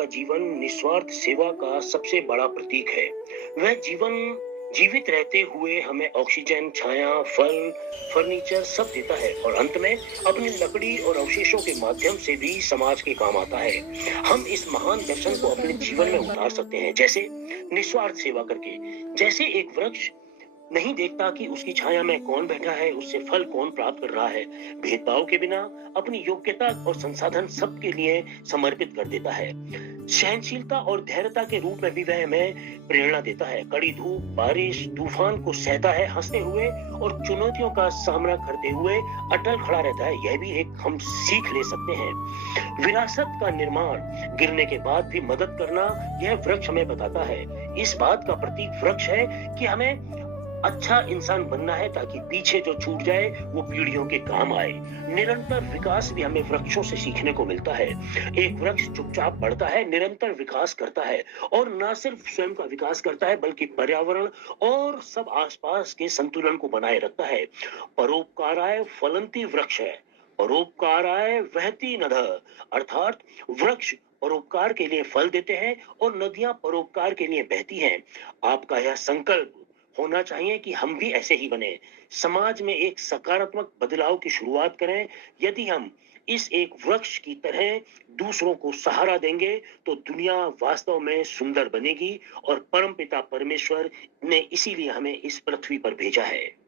का जीवन निस्वार्थ सेवा का सबसे बड़ा प्रतीक है। वह जीवन जीवित रहते हुए हमें ऑक्सीजन, छाया, फल, फर्नीचर सब देता है और अंत में अपनी लकड़ी और अवशेषों के माध्यम से भी समाज के काम आता है। हम इस महान दर्शन को अपने जीवन में उतार सकते हैं, जैसे निस्वार्थ सेवा करके। जैसे एक वृक्ष नहीं देखता कि उसकी छाया में कौन बैठा है, उससे फल कौन प्राप्त कर रहा है, भेदभाव के बिना अपनी योग्यता और संसाधन सबके लिए समर्पित कर देता है। सहनशीलता और धैर्यता के रूप में भी वह हमें प्रेरणा देता है। कड़ी धूप, बारिश, तूफान को सहता है हंसते हुए और चुनौतियों का सामना करते हुए अटल खड़ा रहता है। यह भी एक हम सीख ले सकते हैं। विरासत का निर्माण, गिरने के बाद भी मदद करना, यह वृक्ष हमें बताता है। इस बात का प्रतीक वृक्ष है कि हमें अच्छा इंसान बनना है ताकि पीछे जो छूट जाए वो पीढ़ियों के काम आए। निरंतर विकास भी हमें वृक्षों से सीखने को मिलता है। एक वृक्ष चुपचाप बढ़ता है, निरंतर विकास करता है और न सिर्फ स्वयं का विकास करता है बल्कि पर्यावरण और सब आसपास के संतुलन को बनाए रखता है। परोपकाराय फलंती वृक्ष है, परोपकाराय वहती नदः, अर्थात वृक्ष परोपकार के लिए फल देते हैं और नदियां परोपकार के लिए बहती हैं। आपका यह संकल्प होना चाहिए कि हम भी ऐसे ही बने, समाज में एक सकारात्मक बदलाव की शुरुआत करें। यदि हम इस एक वृक्ष की तरह दूसरों को सहारा देंगे तो दुनिया वास्तव में सुंदर बनेगी और परमपिता परमेश्वर ने इसीलिए हमें इस पृथ्वी पर भेजा है।